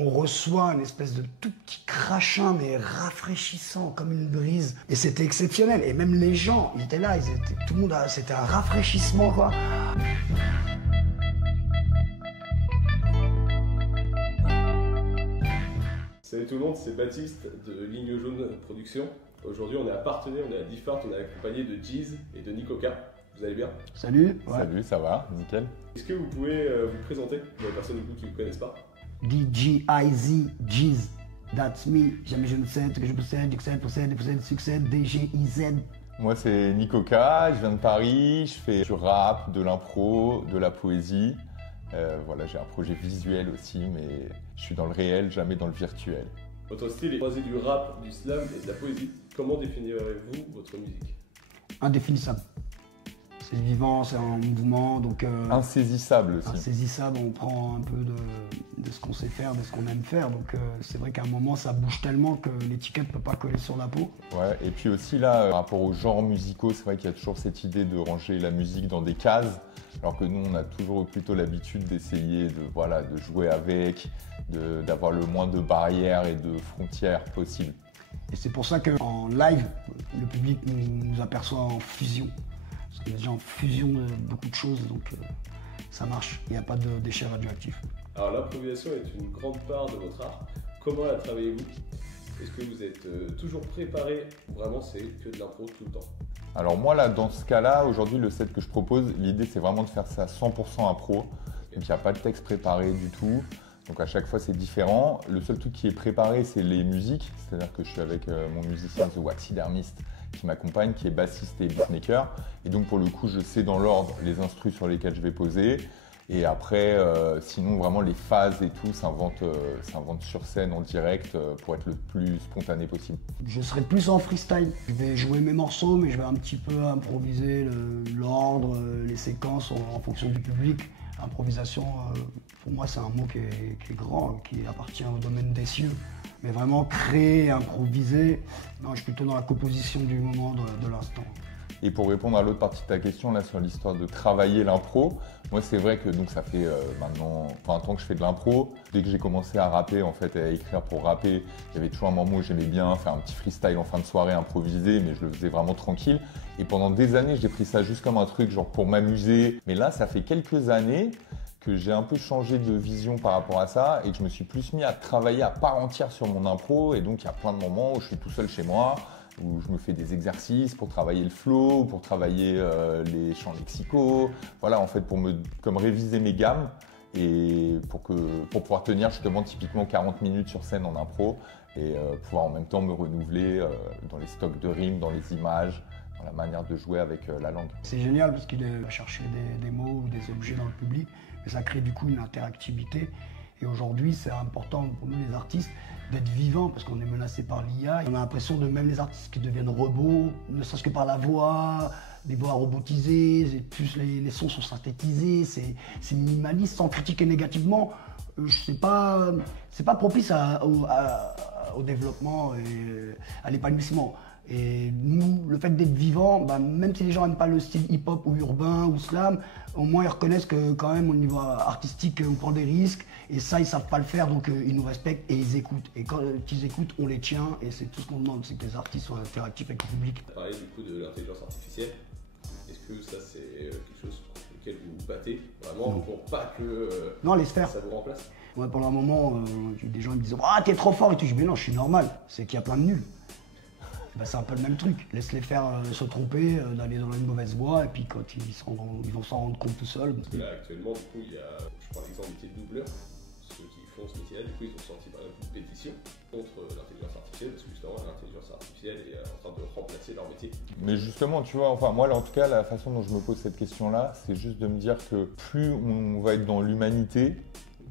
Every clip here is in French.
on reçoit une espèce de tout petit crachin, mais rafraîchissant, comme une brise. Et c'était exceptionnel. Et même les gens, ils étaient là, tout le monde, c'était un rafraîchissement, quoi. Salut tout le monde, c'est Baptiste de Ligne Jaune Production. Aujourd'hui, on est à Parthenay, on est à Diffart, on est accompagné de Jeez et de Nicoca. Vous allez bien? Salut. Ouais. Salut, ça va, nickel. Est-ce que vous pouvez vous présenter pour les personnes qui ne vous connaissent pas? DJIZ, Jeez, that's me. Jamais je ne sais ce que je possède, possède, succès, DGIZ. Moi, c'est Nicoca, je viens de Paris, je fais du rap, de l'impro, de la poésie. Voilà, j'ai un projet visuel aussi, mais je suis dans le réel, jamais dans le virtuel. Votre style est croisé du rap, du slam et de la poésie. Comment définirez-vous votre musique? Indéfinissable. C'est vivant, c'est un mouvement, donc... Insaisissable aussi. Insaisissable, on prend un peu de ce qu'on sait faire, de ce qu'on aime faire, donc c'est vrai qu'à un moment ça bouge tellement que l'étiquette ne peut pas coller sur la peau. Ouais, et puis aussi là, par rapport aux genres musicaux, c'est vrai qu'il y a toujours cette idée de ranger la musique dans des cases, alors que nous on a toujours plutôt l'habitude d'essayer de jouer avec, d'avoir le moins de barrières et de frontières possibles. Et c'est pour ça qu'en live, le public nous aperçoit en fusion. Parce qu'on est déjà en fusion de beaucoup de choses, donc ça marche. Il n'y a pas de déchets radioactifs. Alors l'improvisation est une grande part de votre art. Comment la travaillez-vous? Est-ce que vous êtes toujours préparé ou vraiment c'est que de l'impro tout le temps? Alors moi là, dans ce cas-là, aujourd'hui le set que je propose, l'idée c'est vraiment de faire ça 100% impro. Donc il n'y a pas de texte préparé du tout. Donc à chaque fois c'est différent. Le seul truc qui est préparé c'est les musiques. C'est-à-dire que je suis avec mon musicien The Waxidermist qui m'accompagne, qui est bassiste et beatmaker. Et donc pour le coup je sais dans l'ordre les instrus sur lesquels je vais poser. Et après, sinon vraiment les phases et tout s'invente sur scène en direct pour être le plus spontané possible. Je serai plus en freestyle. Je vais jouer mes morceaux, mais je vais un petit peu improviser l'ordre, les séquences en fonction du public. Improvisation, pour moi, c'est un mot qui est grand, qui appartient au domaine des cieux. Mais vraiment créer, improviser, non, je suis plutôt dans la composition du moment, de l'instant. Et pour répondre à l'autre partie de ta question, là, sur l'histoire de travailler l'impro, moi, c'est vrai que donc, ça fait maintenant 20 ans que je fais de l'impro. Dès que j'ai commencé à rapper, en fait, à écrire pour rapper, il y avait toujours un moment où j'aimais bien faire un petit freestyle en fin de soirée, improviser, mais je le faisais vraiment tranquille. Et pendant des années, j'ai pris ça juste comme un truc, genre pour m'amuser. Mais là, ça fait quelques années que j'ai un peu changé de vision par rapport à ça et que je me suis plus mis à travailler à part entière sur mon impro. Et donc, il y a plein de moments où je suis tout seul chez moi, où je me fais des exercices pour travailler le flow, pour travailler les champs lexicaux. Voilà, en fait, comme réviser mes gammes et pour pouvoir tenir justement typiquement 40 minutes sur scène en impro et pouvoir en même temps me renouveler dans les stocks de rimes, dans les images, dans la manière de jouer avec la langue. C'est génial parce qu'il va chercher des mots ou des objets dans le public, mais ça crée du coup une interactivité. Et aujourd'hui, c'est important pour nous les artistes d'être vivants parce qu'on est menacé par l'IA. On a l'impression de même les artistes qui deviennent robots, ne serait-ce que par la voix, des voix robotisées, plus les sons sont synthétisés, c'est minimaliste, sans critiquer négativement. C'est pas propice au développement et à l'épanouissement. Et nous, le fait d'être vivant, même si les gens n'aiment pas le style hip-hop ou urbain ou slam, au moins ils reconnaissent que quand même au niveau artistique, on prend des risques. Et ça, ils savent pas le faire, donc ils nous respectent et ils écoutent. Et quand ils écoutent, on les tient et c'est tout ce qu'on demande, c'est que les artistes soient interactifs avec le public. On a parlé du coup de l'intelligence artificielle. Est-ce que ça c'est quelque chose contre lequel vous vous battez vraiment pour pas que non, laisse faire. Ça vous remplace? Ouais, pendant un moment, des gens me disent « Ah, t'es trop fort !» et tout. Je dis « Mais non, je suis normal, c'est qu'il y a plein de nuls. » C'est un peu le même truc, laisse-les faire se tromper, d'aller dans une mauvaise voie, et puis quand ils vont s'en rendre compte tout seuls. Parce que là, actuellement, du coup, je prends l'exemple du métier de doubleur. Ceux qui font ce métier-là, du coup, ils ont sorti par exemple une pétition contre l'intelligence artificielle, parce que justement, l'intelligence artificielle est en train de remplacer leur métier. Mais justement, tu vois, enfin, moi, en tout cas, la façon dont je me pose cette question-là, c'est juste de me dire que plus on va être dans l'humanité,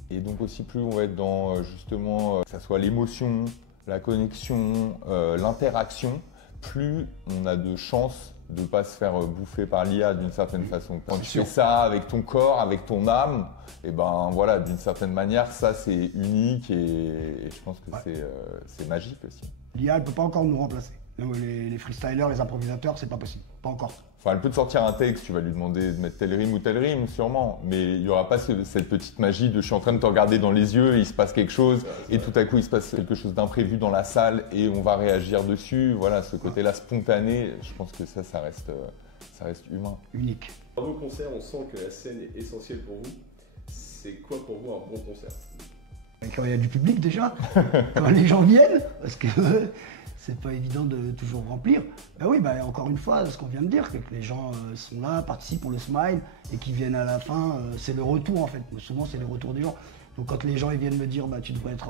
et donc aussi plus on va être dans, justement, que ça soit l'émotion, la connexion, l'interaction, plus on a de chances de ne pas se faire bouffer par l'IA d'une certaine façon. Quand tu fais ça avec ton corps, avec ton âme, et ben voilà, d'une certaine manière, ça c'est unique et je pense que c'est magique aussi. L'IA, elle ne peut pas encore nous remplacer. Nous, les freestylers, les improvisateurs, c'est pas possible. Pas encore. Enfin, elle peut te sortir un texte, tu vas lui demander de mettre telle rime ou telle rime, sûrement. Mais il n'y aura pas cette petite magie de je suis en train de te regarder dans les yeux, et il se passe quelque chose, et tout à coup il se passe quelque chose d'imprévu dans la salle, et on va réagir dessus. Voilà, ce côté-là spontané, je pense que ça reste humain. Unique. Dans vos concerts, on sent que la scène est essentielle pour vous. C'est quoi pour vous un bon concert? Quand il y a du public déjà, quand les gens viennent, parce que c'est pas évident de toujours remplir. Ben oui, encore une fois, ce qu'on vient de dire, que les gens sont là, participent, ont le smile, et qui viennent à la fin, c'est le retour en fait. Souvent, c'est le retour des gens. Donc quand les gens ils viennent me dire tu devrais être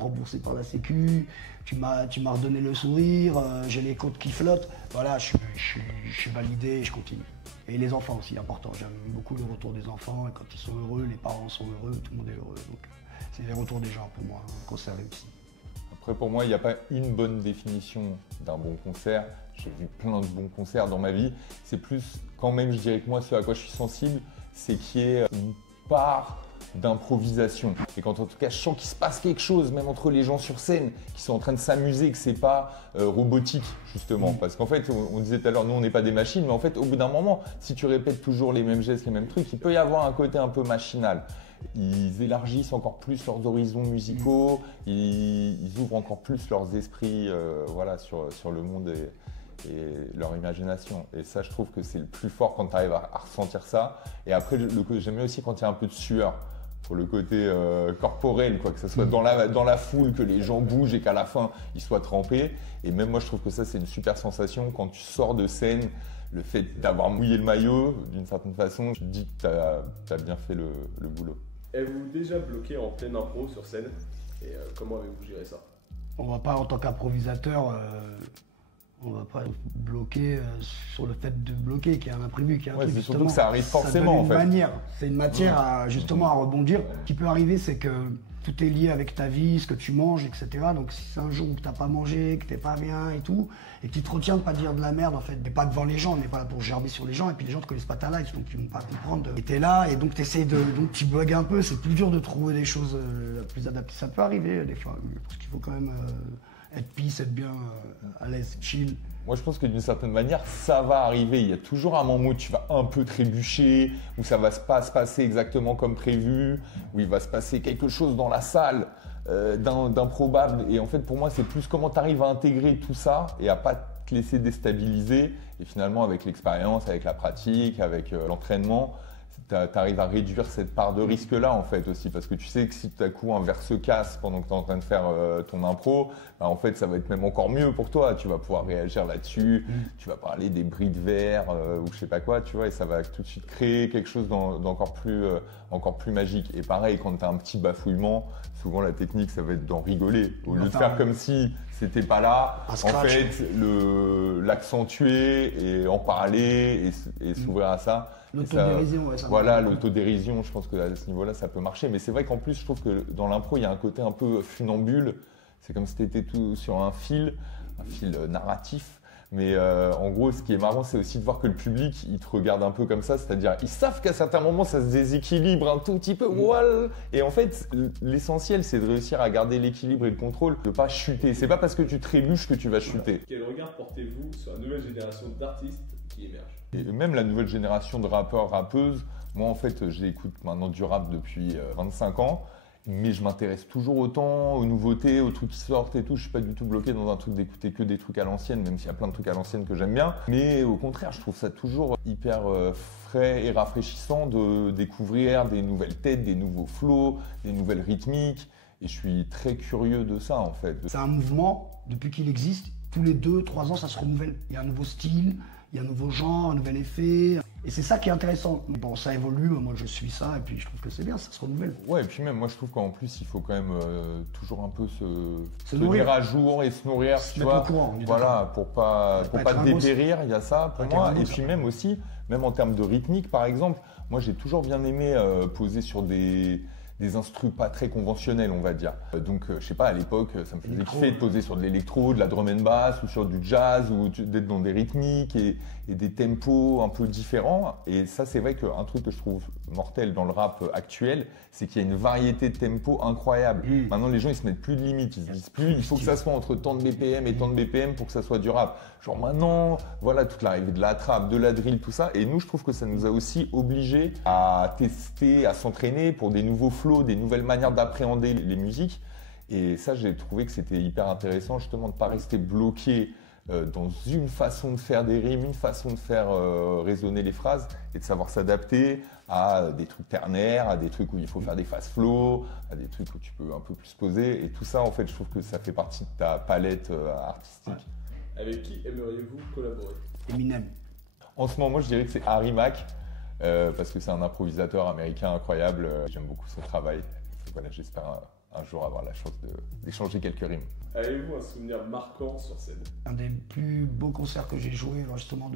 remboursé par la Sécu, tu m'as redonné le sourire, j'ai les côtes qui flottent, voilà, je suis validé et je continue. Et les enfants aussi, important. J'aime beaucoup le retour des enfants, et quand ils sont heureux, les parents sont heureux, tout le monde est heureux. Donc c'est les retours des gens pour moi, un concert réussi. Après, pour moi, il n'y a pas une bonne définition d'un bon concert. J'ai vu plein de bons concerts dans ma vie. C'est plus, quand même, je dirais que moi, ce à quoi je suis sensible, c'est qu'il y ait une part d'improvisation. Et quand en tout cas je sens qu'il se passe quelque chose, même entre les gens sur scène, qui sont en train de s'amuser, que c'est pas robotique justement. Parce qu'en fait, on disait tout à l'heure, nous on n'est pas des machines, mais en fait au bout d'un moment, si tu répètes toujours les mêmes gestes, les mêmes trucs, il peut y avoir un côté un peu machinal. Ils élargissent encore plus leurs horizons musicaux, ils ouvrent encore plus leurs esprits voilà, sur le monde et leur imagination. Et ça, je trouve que c'est le plus fort quand tu arrives à ressentir ça. Et après, j'aime bien aussi quand il y a un peu de sueur, pour le côté corporel, quoi, que ce soit dans la foule, que les gens bougent et qu'à la fin, ils soient trempés. Et même moi, je trouve que ça, c'est une super sensation quand tu sors de scène. Le fait d'avoir mouillé le maillot, d'une certaine façon, tu te dis que tu as bien fait le boulot. Êtes-vous déjà bloqué en pleine impro sur scène? Et comment avez-vous géré ça? On va pas, en tant qu'improvisateur, on va pas bloquer sur le fait de bloquer, qu'il y a un imprévu, qu'il y a un truc. C'est surtout que ça arrive forcément en fait. C'est une matière à, justement à rebondir. Ce qui peut arriver, c'est que tout est lié avec ta vie, ce que tu manges, etc. Donc si c'est un jour où tu n'as pas mangé, que tu n'es pas bien et tout, et que tu te retiens de pas dire de la merde en fait, mais pas devant les gens, on n'est pas là pour gerber sur les gens, et puis les gens ne te connaissent pas ta life, donc ils ne vont pas comprendre. Et tu es là, et donc tu essaies donc tu bugs un peu, c'est plus dur de trouver des choses plus adaptées. Ça peut arriver des fois, parce qu'il faut quand même être peace, être bien à l'aise, chill. Moi, je pense que d'une certaine manière, ça va arriver. Il y a toujours un moment où tu vas un peu trébucher, où ça va pas se passer exactement comme prévu, où il va se passer quelque chose dans la salle d'improbable. Et en fait, pour moi, c'est plus comment tu arrives à intégrer tout ça et à pas te laisser déstabiliser. Et finalement, avec l'expérience, avec la pratique, avec l'entraînement, tu arrives à réduire cette part de risque-là en fait aussi, parce que tu sais que si tout à coup un verre se casse pendant que tu es en train de faire ton impro, en fait ça va être même encore mieux pour toi, tu vas pouvoir réagir là-dessus, tu vas parler des bris de verre ou je sais pas quoi, tu vois, et ça va tout de suite créer quelque chose d'encore plus magique. Et pareil, quand tu as un petit bafouillement, souvent la technique ça va être d'en rigoler, au lieu de faire comme si c'était pas là, en fait l'accentuer et en parler et s'ouvrir à ça. L'autodérision, ouais, voilà, l'autodérision, je pense qu'à ce niveau-là, ça peut marcher. Mais c'est vrai qu'en plus, je trouve que dans l'impro, il y a un côté un peu funambule. C'est comme si tu étais tout sur un fil narratif. Mais en gros, ce qui est marrant, c'est aussi de voir que le public, il te regarde un peu comme ça. C'est-à-dire, ils savent qu'à certains moments, ça se déséquilibre un tout petit peu. Et en fait, l'essentiel, c'est de réussir à garder l'équilibre et le contrôle, de ne pas chuter. C'est pas parce que tu trébuches que tu vas chuter. Quel regard portez-vous sur la nouvelle génération d'artistes qui émergent? Et même la nouvelle génération de rappeurs, rappeuses, moi en fait j'écoute maintenant du rap depuis 25 ans, mais je m'intéresse toujours autant aux nouveautés, aux trucs qui sortent et tout. Je suis pas du tout bloqué dans un truc d'écouter que des trucs à l'ancienne, même s'il y a plein de trucs à l'ancienne que j'aime bien. Mais au contraire, je trouve ça toujours hyper frais et rafraîchissant de découvrir des nouvelles têtes, des nouveaux flows, des nouvelles rythmiques. Et je suis très curieux de ça en fait. C'est un mouvement, depuis qu'il existe, tous les 2-3 ans ça se renouvelle. Il y a un nouveau style. Il y a un nouveau genre, un nouvel effet. Et c'est ça qui est intéressant. Bon, ça évolue, moi je suis ça, et puis je trouve que c'est bien, ça se renouvelle. Ouais, et puis même, moi je trouve qu'en plus, il faut quand même toujours un peu se tenir à jour et se nourrir, se mettre au courant. Voilà, pour pas te dépérir, il y a ça pour moi. Et puis même aussi, même en termes de rythmique par exemple, moi j'ai toujours bien aimé poser sur des des instrus pas très conventionnels, on va dire. Donc, je sais pas, à l'époque, ça me faisait kiffer de poser sur de l'électro, de la drum and bass, ou sur du jazz, ou d'être dans des rythmiques et des tempos un peu différents. Et ça, c'est vrai qu'un truc que je trouve mortel dans le rap actuel, c'est qu'il y a une variété de tempos incroyable. Maintenant, les gens, ils se mettent plus de limites. Ils se disent plus, il faut que ça soit entre tant de BPM et tant de BPM pour que ça soit du rap. Genre maintenant, voilà, toute l'arrivée de la trap, de la drill, tout ça. Et nous, je trouve que ça nous a aussi obligés à tester, à s'entraîner pour des nouveaux flows, des nouvelles manières d'appréhender les musiques. Et ça, j'ai trouvé que c'était hyper intéressant, justement, de ne pas rester bloqué dans une façon de faire des rimes, une façon de faire résonner les phrases et de savoir s'adapter à des trucs ternaires, à des trucs où il faut faire des fast flows, à des trucs où tu peux un peu plus poser. Et tout ça, en fait, je trouve que ça fait partie de ta palette artistique. Ouais. Avec qui aimeriez-vous collaborer? Eminem. En ce moment, je dirais que c'est Harry Mack, parce que c'est un improvisateur américain incroyable. J'aime beaucoup son travail. Voilà, j'espère un jour avoir la chance d'échanger quelques rimes. Avez-vous un souvenir marquant sur scène? Un des plus beaux concerts que j'ai joué, justement,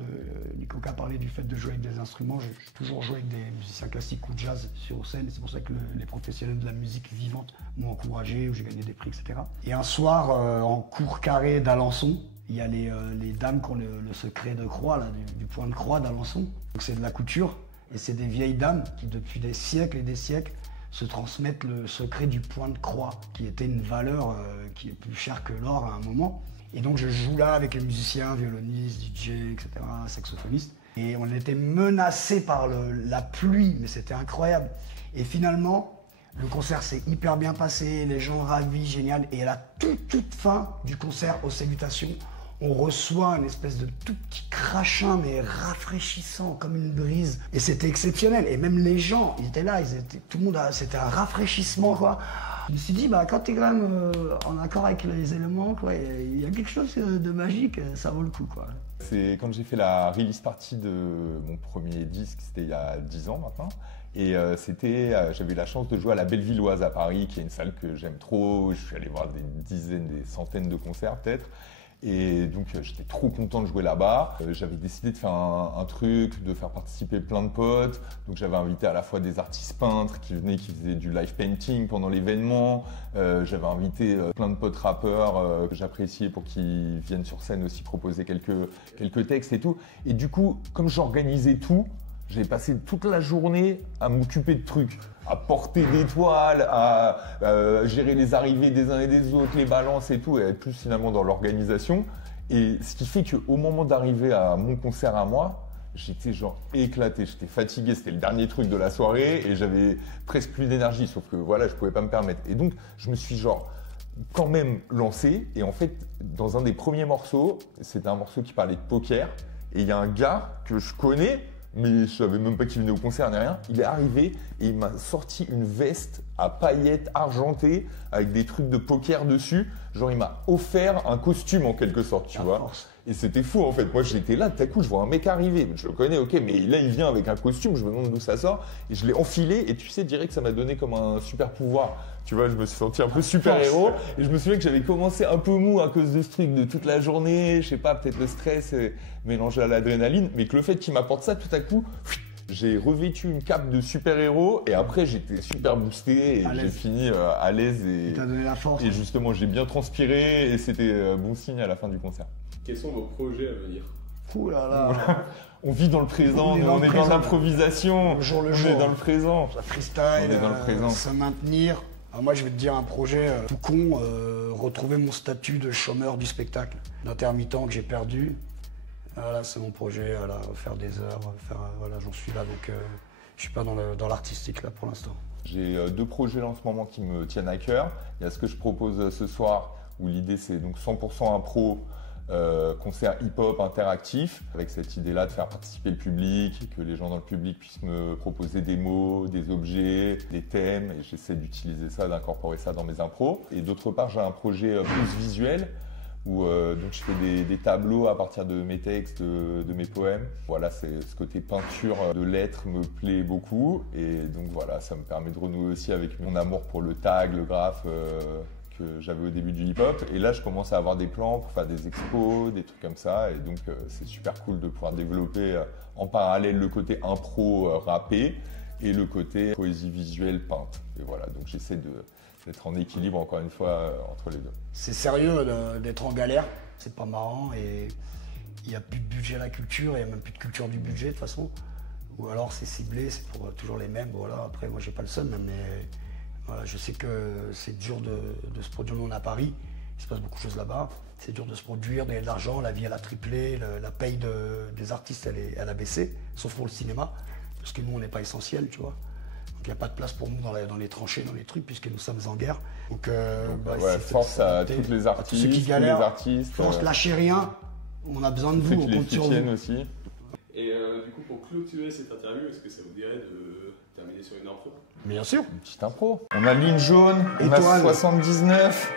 Nicolas a parlé du fait de jouer avec des instruments. J'ai toujours joué avec des musiciens classiques ou jazz sur scène. C'est pour ça que les professionnels de la musique vivante m'ont encouragé, où j'ai gagné des prix, etc. Et un soir, en cour carré d'Alençon, il y a les dames qui ont le secret de croix, là, du point de croix d'Alençon. Donc c'est de la couture, et c'est des vieilles dames qui, depuis des siècles et des siècles, se transmettent le secret du point de croix, qui était une valeur qui est plus chère que l'or à un moment. Et donc je joue là avec les musiciens, violonistes, DJ, etc., saxophonistes. Et on était menacés par la pluie, mais c'était incroyable. Et finalement, le concert s'est hyper bien passé, les gens ravis, génial. Et à la toute fin du concert, aux salutations, on reçoit une espèce de tout petit crachin, mais rafraîchissant, comme une brise. Et c'était exceptionnel. Et même les gens, ils étaient là, tout le monde, c'était un rafraîchissement, quoi. Je me suis dit, quand t'es quand même en accord avec les éléments, quoi, il y a quelque chose de magique, ça vaut le coup, quoi. C'est quand j'ai fait la release party de mon premier disque, c'était il y a 10 ans maintenant. Et j'avais la chance de jouer à la Bellevilloise à Paris, qui est une salle que j'aime trop. Je suis allé voir des dizaines, des centaines de concerts peut-être. Et donc j'étais trop content de jouer là-bas. J'avais décidé de faire un truc, de faire participer plein de potes. Donc j'avais invité à la fois des artistes peintres qui venaient, qui faisaient du live painting pendant l'événement. J'avais invité plein de potes rappeurs que j'appréciais pour qu'ils viennent sur scène aussi proposer quelques textes et tout. Et du coup, comme j'organisais tout, j'ai passé toute la journée à m'occuper de trucs, à porter des toiles, à gérer les arrivées des uns et des autres, les balances et tout, et être plus finalement dans l'organisation. Et ce qui fait qu'au moment d'arriver à mon concert à moi, j'étais genre éclaté, j'étais fatigué, c'était le dernier truc de la soirée et j'avais presque plus d'énergie, sauf que voilà, je pouvais pas me permettre. Et donc, je me suis genre quand même lancé, et en fait, dans un des premiers morceaux, c'était un morceau qui parlait de poker, et il y a un gars que je connais, mais je savais même pas qu'il venait au concert ni rien. Il est arrivé et il m'a sorti une veste à paillettes argentées avec des trucs de poker dessus. Genre il m'a offert un costume en quelque sorte, tu vois. Et c'était fou en fait. Moi j'étais là, tout à coup je vois un mec arriver, je le connais, ok, mais là il vient avec un costume, je me demande d'où ça sort. Et je l'ai enfilé et tu sais, direct ça m'a donné comme un super pouvoir. Tu vois, je me suis senti un peu super héros. Et je me souviens que j'avais commencé un peu mou à cause de ce truc de toute la journée, je sais pas, peut-être le stress mélangé à l'adrénaline, mais que le fait qu'il m'apporte ça tout à coup, j'ai revêtu une cape de super-héros et après j'étais super boosté et j'ai fini à l'aise. Et t'as donné la force. Et justement, j'ai bien transpiré et c'était bon signe à la fin du concert. Quels sont vos projets à venir? Ouh là là. On vit dans le présent, on est dans l'improvisation, on est dans le présent. La freestyle, on est dans le présent. Se maintenir. Alors moi je vais te dire un projet tout con, retrouver mon statut de chômeur du spectacle, d'intermittent que j'ai perdu. Voilà, c'est mon projet, voilà, faire des heures, voilà, j'en suis là, donc je suis pas dans l'artistique là pour l'instant. J'ai deux projets là en ce moment qui me tiennent à cœur. Il y a ce que je propose ce soir, où l'idée c'est donc 100% impro, concert hip-hop interactif, avec cette idée-là de faire participer le public, que les gens dans le public puissent me proposer des mots, des objets, des thèmes, et j'essaie d'utiliser ça, d'incorporer ça dans mes impros. Et d'autre part, j'ai un projet plus visuel, où donc je fais des tableaux à partir de mes textes, de mes poèmes. Voilà, c'est ce côté peinture de lettres me plaît beaucoup, et donc voilà, ça me permet de renouer aussi avec mon amour pour le tag, le graphe que j'avais au début du hip-hop. Et là, je commence à avoir des plans pour faire des expos, des trucs comme ça, et donc c'est super cool de pouvoir développer en parallèle le côté impro rappé et le côté poésie visuelle peinte. Et voilà, donc j'essaie d'être en équilibre encore une fois entre les deux. C'est sérieux d'être en galère, c'est pas marrant et il n'y a plus de budget à la culture, il n'y a même plus de culture du budget de toute façon. Ou alors c'est ciblé, c'est pour toujours les mêmes. Voilà, après moi j'ai pas le seum, mais voilà, je sais que c'est dur de se produire. Nous on est à Paris, il se passe beaucoup de choses là-bas. C'est dur de se produire, de l'argent, la vie elle a triplé, la paye des artistes elle a baissé, sauf pour le cinéma, parce que nous on n'est pas essentiel, tu vois. Donc il n'y a pas de place pour nous dans les tranchées, dans les trucs, puisque nous sommes en guerre. Donc ouais, force à tous les artistes, ceux qui galèrent, tous les artistes. Force, lâchez rien, on a besoin de vous, on les compte sur vous. aussi. Et du coup, pour clôturer cette interview, est-ce que ça vous dirait de terminer sur une impro? Bien sûr. Une petite impro. On a ligne jaune, on Étoile. a 79,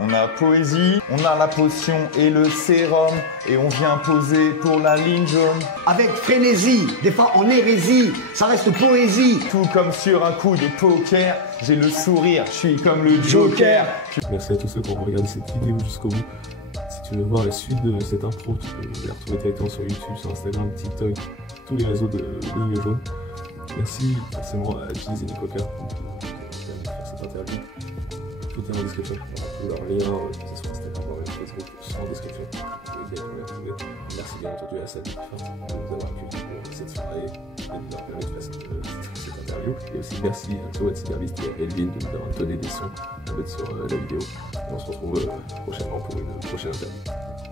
on a poésie, on a la potion et le sérum, et on vient poser pour la ligne jaune. Avec frénésie, des fois en hérésie, ça reste poésie. Tout comme sur un coup de poker, j'ai le sourire, je suis comme le Joker. Merci à tous ceux qui ont regardé cette vidéo jusqu'au bout. Si tu veux voir la suite de cette impro, tu peux la retrouver directement sur YouTube, sur Instagram, TikTok, tous les réseaux de Ligne Jaune. Merci forcément à Giz et Nicoca qui ont faire cette interview. Tout est en description. Tous leurs liens, que ce soit Instagram, Facebook, sont en description. Vous pouvez directement les retrouver. Merci bien entendu à Sabi de nous avoir accueillis pour cette soirée et de nous avoir permis de faire cette interview. Et aussi merci à Joe Service et à Elvin de nous avoir donné des sons à mettre sur la vidéo. Et on se retrouve prochainement pour une prochaine interview.